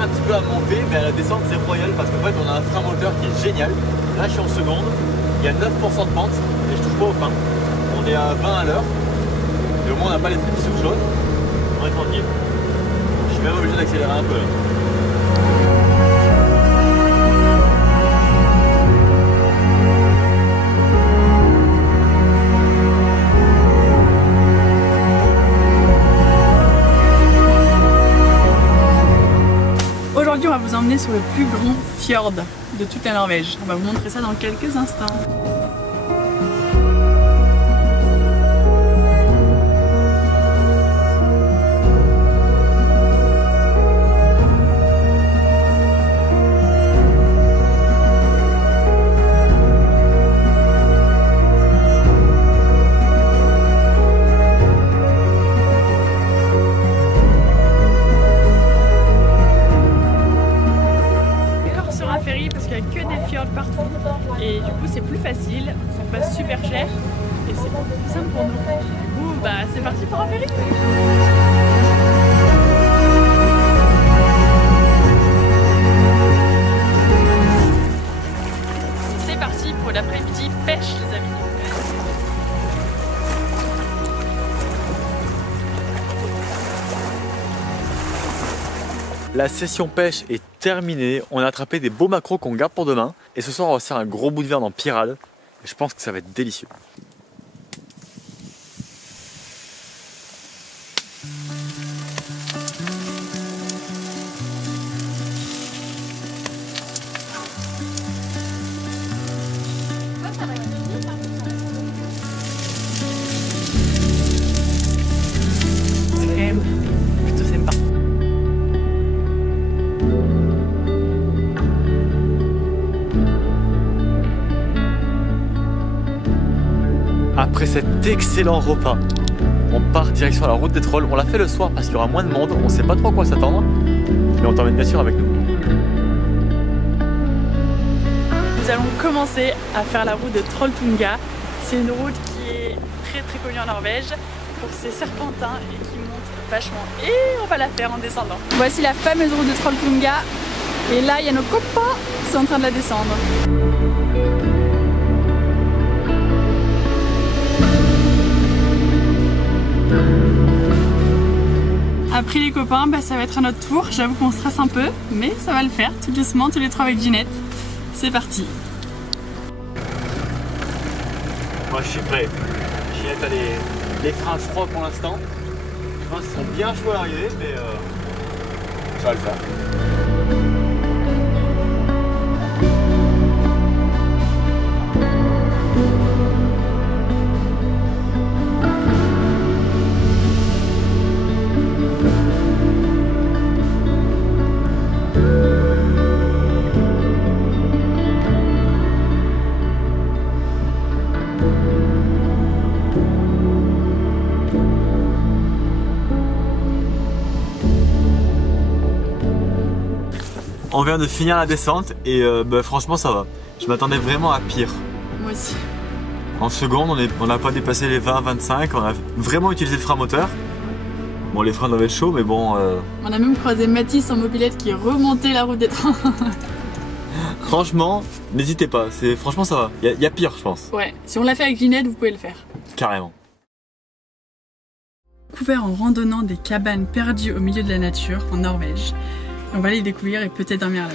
galère un petit peu à monter, mais à la descente c'est royal parce qu'en fait on a un frein moteur qui est génial. Là je suis en seconde, il y a 9% de pente et je touche pas au frein. On est à 20 à l'heure et au moins on n'a pas les freins qui surchauffent. On est tranquille. Je suis même obligé d'accélérer un peu là. Aujourd'hui, on va vous emmener sur le plus grand fjord de toute la Norvège. On va vous montrer ça dans quelques instants. Parce qu'il n'y a que des fjords partout et du coup c'est plus facile, ça passe super cher et c'est beaucoup plus simple pour nous. Du coup bah c'est parti pour un ferry. C'est parti pour l'après-midi pêche les amis. La session pêche est terminée, on a attrapé des beaux maquereaux qu'on garde pour demain et ce soir on va se faire un gros bout de viande en pirade et je pense que ça va être délicieux. C'est quand même plutôt sympa. Après cet excellent repas, on part direction la route des trolls. On l'a fait le soir parce qu'il y aura moins de monde, on sait pas trop à quoi s'attendre, mais on t'emmène bien sûr avec nous. Nous allons commencer à faire la route de Trolltunga. C'est une route qui est très connue en Norvège pour ses serpentins et qui monte vachement. Et on va la faire en descendant. Voici la fameuse route de Trolltunga. Et là, il y a nos copains qui sont en train de la descendre. Après les copains, bah, ça va être à notre tour. J'avoue qu'on stresse un peu, mais ça va le faire tout doucement, tous les trois avec Ginette. C'est parti. Moi je suis prêt. Ginette a les freins froids pour l'instant. Je pense qu'ils sont bien chauds à l'arrivée, mais ça va le faire. On vient de finir la descente et bah, franchement ça va. Je m'attendais vraiment à pire. Moi aussi. En seconde, on n'a pas dépassé les 20-25, on a vraiment utilisé le frein moteur. Bon, les freins doivent être chauds, mais bon... On a même croisé Mathis en mobilette qui est remonté la route des trains. Franchement, n'hésitez pas, franchement ça va. Il y a pire, je pense. Ouais, si on l'a fait avec Ginette, vous pouvez le faire. Carrément. Découvert en randonnant des cabanes perdues au milieu de la nature en Norvège. On va les découvrir et peut-être dormir là-bas.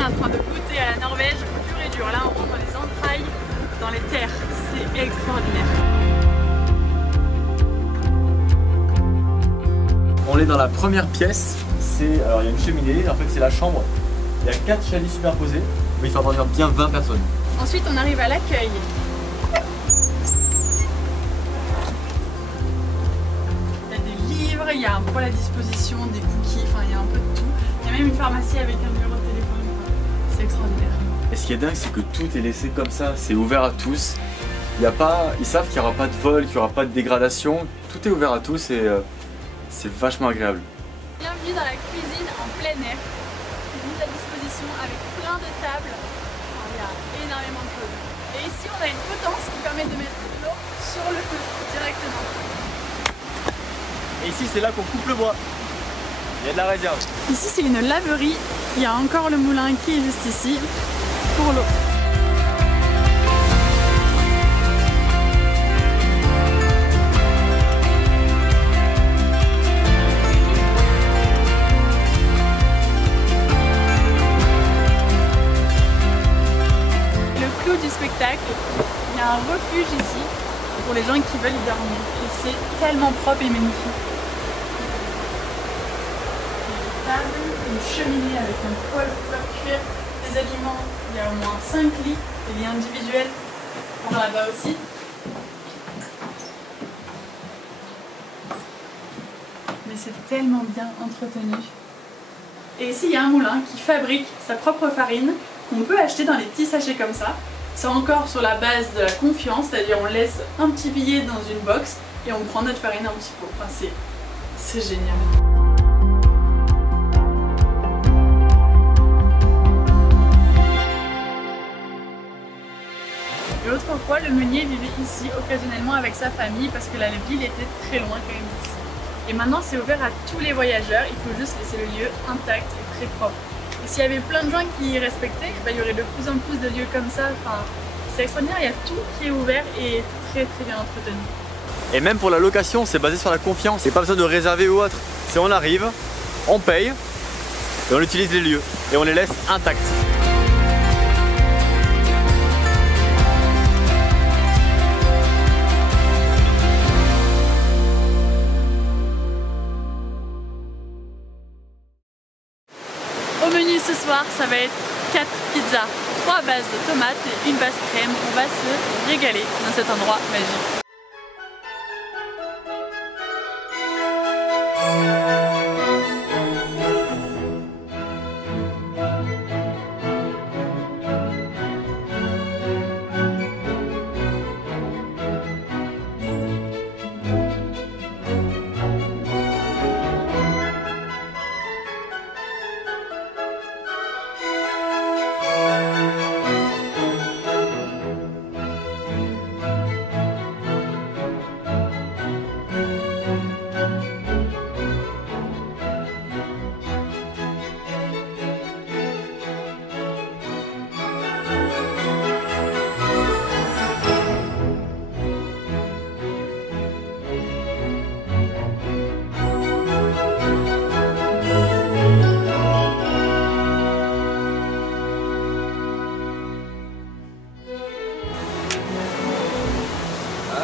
En train de goûter à la Norvège pure et dure. Là on rentre dans les entrailles, dans les terres, c'est extraordinaire. On est dans la première pièce, alors il y a une cheminée, en fait c'est la chambre, il y a 4 chalets superposés, mais il faut dormir bien 20 personnes. Ensuite on arrive à l'accueil. soirée, il y a un poêle à disposition, des cookies, enfin il y a un peu de tout. Il y a même une pharmacie avec un numéro de téléphone, c'est extraordinaire. Et ce qui est dingue, c'est que tout est laissé comme ça, c'est ouvert à tous. Ils savent qu'il n'y aura pas de vol, qu'il n'y aura pas de dégradation, tout est ouvert à tous et c'est vachement agréable. Bienvenue dans la cuisine en plein air, mise à disposition avec plein de tables, enfin, il y a énormément de choses. Et ici on a une potence qui permet de mettre de l'eau sur le feu directement. Et ici c'est là qu'on coupe le bois, il y a de la réserve. Ici c'est une laverie, il y a encore le moulin qui est juste ici pour l'eau. Du spectacle, il y a un refuge ici pour les gens qui veulent y dormir et c'est tellement propre et magnifique. Il y a une table, une cheminée avec un poêle pour faire cuire des aliments, il y a au moins 5 lits, des lits individuels par là-bas aussi. Mais c'est tellement bien entretenu. Et ici il y a un moulin qui fabrique sa propre farine qu'on peut acheter dans les petits sachets comme ça. C'est encore sur la base de la confiance, c'est-à-dire on laisse un petit billet dans une box et on prend notre farine un petit pot. Enfin, c'est génial. Et autrefois, le meunier vivait ici occasionnellement avec sa famille parce que la ville était très loin quand même d'ici. Et maintenant c'est ouvert à tous les voyageurs, il faut juste laisser le lieu intact et très propre. Et s'il y avait plein de gens qui y respectaient, il y aurait de plus en plus de lieux comme ça. Enfin, c'est extraordinaire, il y a tout qui est ouvert et très bien entretenu. Et même pour la location, c'est basé sur la confiance. C'est pas besoin de réserver ou autre. C'est on arrive, on paye et on utilise les lieux et on les laisse intacts. Au menu ce soir, ça va être 4 pizzas, 3 bases de tomates et une base crème. On va se régaler dans cet endroit magique.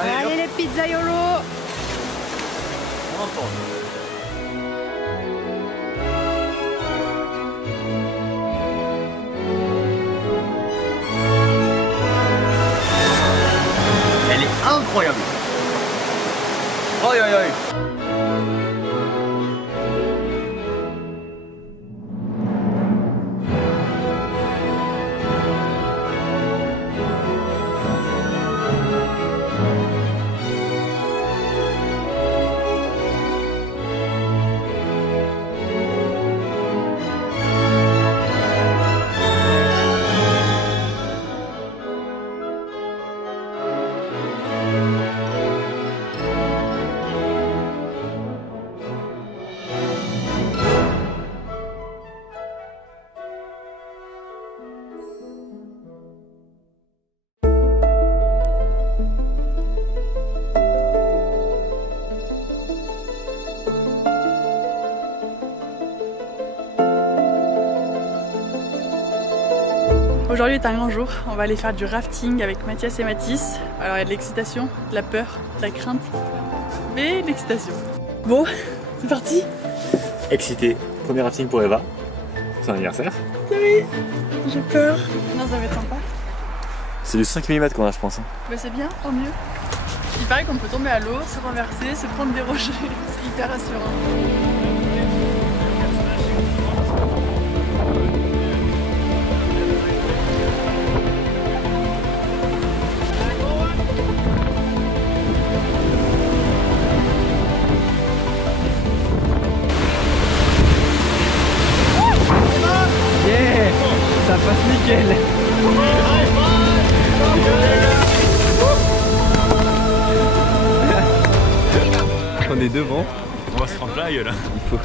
Allez les pizzaiolos! On entend. Elle est incroyable. Oi oi oi. Aujourd'hui est un grand jour, on va aller faire du rafting avec Mathias et Mathis. Alors il y a de l'excitation, de la peur, de la crainte, mais de l'excitation. Bon, c'est parti. Excité, premier rafting pour Eva, son anniversaire. Oui, j'ai peur. Non, ça va être sympa. C'est du 5 mm qu'on a je pense. Mais c'est bien, tant mieux. Il paraît qu'on peut tomber à l'eau, se renverser, se prendre des rochers, c'est hyper rassurant. Yeah, ça passe nickel. On est devant. On va se prendre la gueule. Il faut.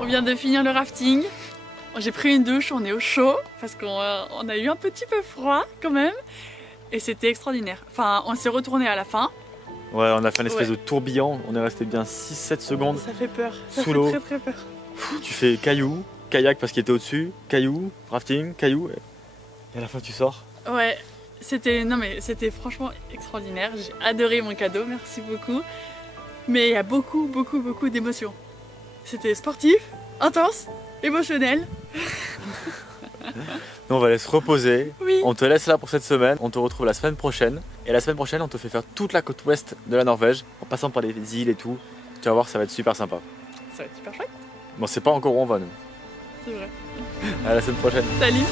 On vient de finir le rafting. J'ai pris une douche, on est au chaud parce qu'on a eu un petit peu froid quand même. Et c'était extraordinaire. Enfin, on s'est retourné à la fin. Ouais, on a fait une espèce de tourbillon. On est resté bien 6-7 secondes. Ça fait peur. Ça Sous l'eau. fait très peur. Tu fais caillou, kayak parce qu'il était au-dessus, caillou, rafting, caillou. Et à la fin, tu sors. Ouais, c'était franchement extraordinaire. J'ai adoré mon cadeau, merci beaucoup. Mais il y a beaucoup d'émotions. C'était sportif, intense, émotionnel. Nous, on va aller se reposer. Oui. On te laisse là pour cette semaine. On te retrouve la semaine prochaine. Et la semaine prochaine, on te fait faire toute la côte ouest de la Norvège, en passant par les îles et tout. Tu vas voir, ça va être super sympa. Ça va être super chouette. Bon, c'est pas encore où on va, nous. C'est vrai. À la semaine prochaine. Salut.